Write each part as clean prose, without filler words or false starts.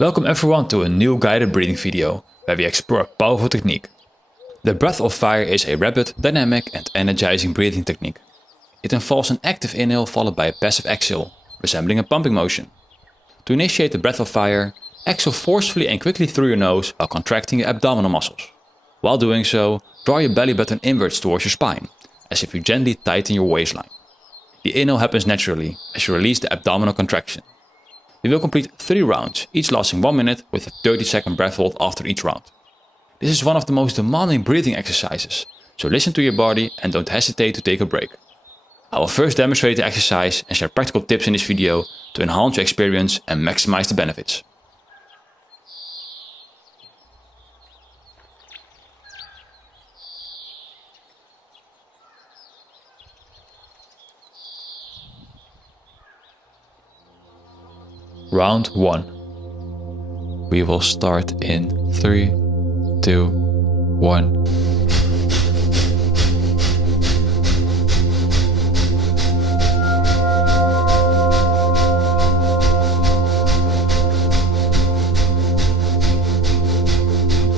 Welcome everyone to a new guided breathing video, where we explore a powerful technique. The breath of fire is a rapid, dynamic and energizing breathing technique. It involves an active inhale followed by a passive exhale, resembling a pumping motion. To initiate the breath of fire, exhale forcefully and quickly through your nose while contracting your abdominal muscles. While doing so, draw your belly button inwards towards your spine, as if you gently tighten your waistline. The inhale happens naturally as you release the abdominal contraction. We will complete 3 rounds, each lasting 1 minute with a 30-second breath hold after each round. This is one of the most demanding breathing exercises, so listen to your body and don't hesitate to take a break. I will first demonstrate the exercise and share practical tips in this video to enhance your experience and maximize the benefits. Round 1. We will start in 3, 2, 1.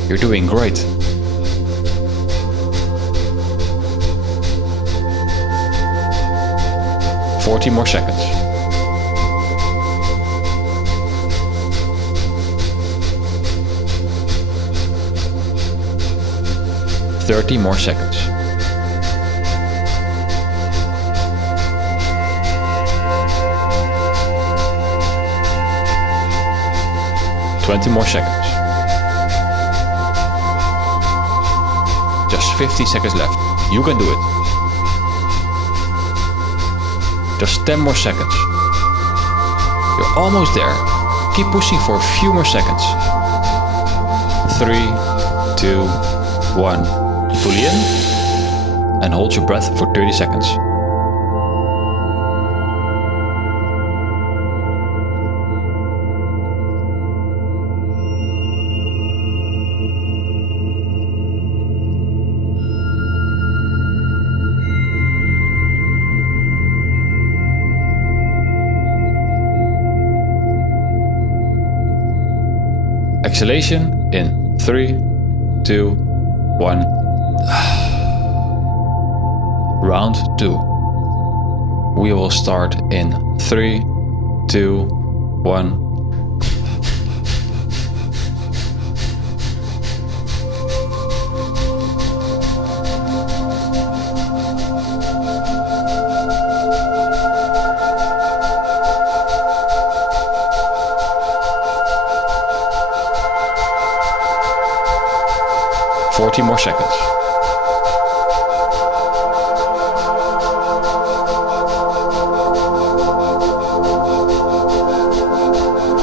You're doing great. "40 more seconds. 30 more seconds. 20 more seconds. Just 50 seconds left. You can do it. Just 10 more seconds. You're almost there. Keep pushing for a few more seconds. 3, 2, 1. Fully in, and hold your breath for 30 seconds. Exhalation in 3, 2, 1. Round 2. We will start in 3, 2, 1. "40 more seconds.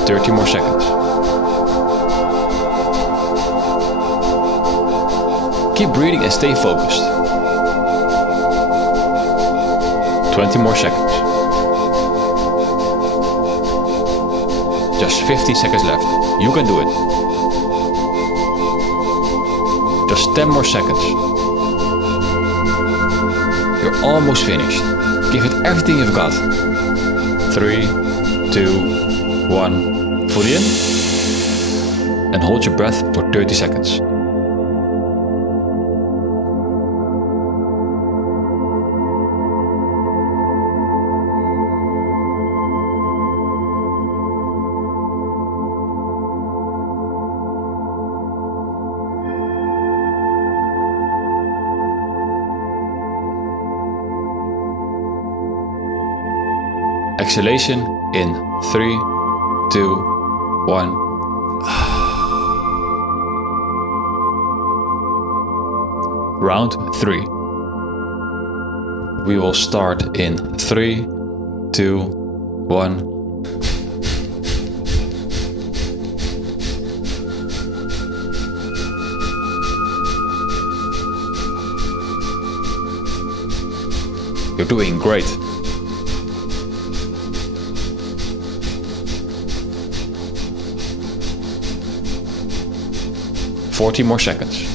30 more seconds. Keep breathing and stay focused. 20 more seconds. Just 50 seconds left. You can do it. Just 10 more seconds. You're almost finished. Give it everything you've got. 3, 2, 1. Fully in, and hold your breath for 30 seconds. Exhalation in 3, 2, 1. Round 3. We will start in 3, 2, 1. You're doing great. 40 more seconds.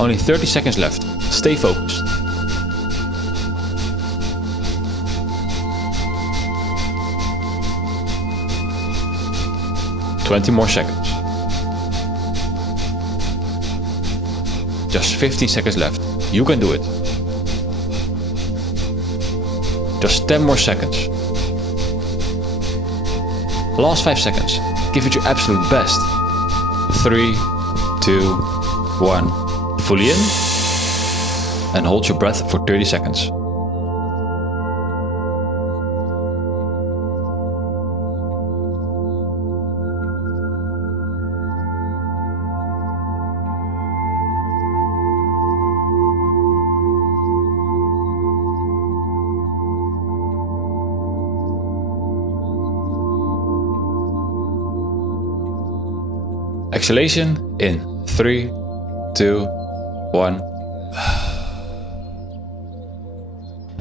Only 30 seconds left. Stay focused. 20 more seconds. Just 15 seconds left. You can do it. Just 10 more seconds. Last 5 seconds. Give it your absolute best. 3, 2, 1. Fully in. And hold your breath for 30 seconds. Exhalation in 3, 2, 1.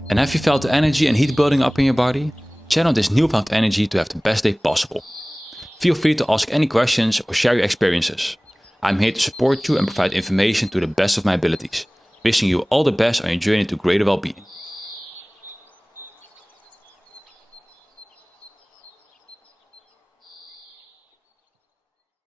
And have you felt the energy and heat building up in your body? Channel this newfound energy to have the best day possible. Feel free to ask any questions or share your experiences. I'm here to support you and provide information to the best of my abilities. Wishing you all the best on your journey to greater well-being.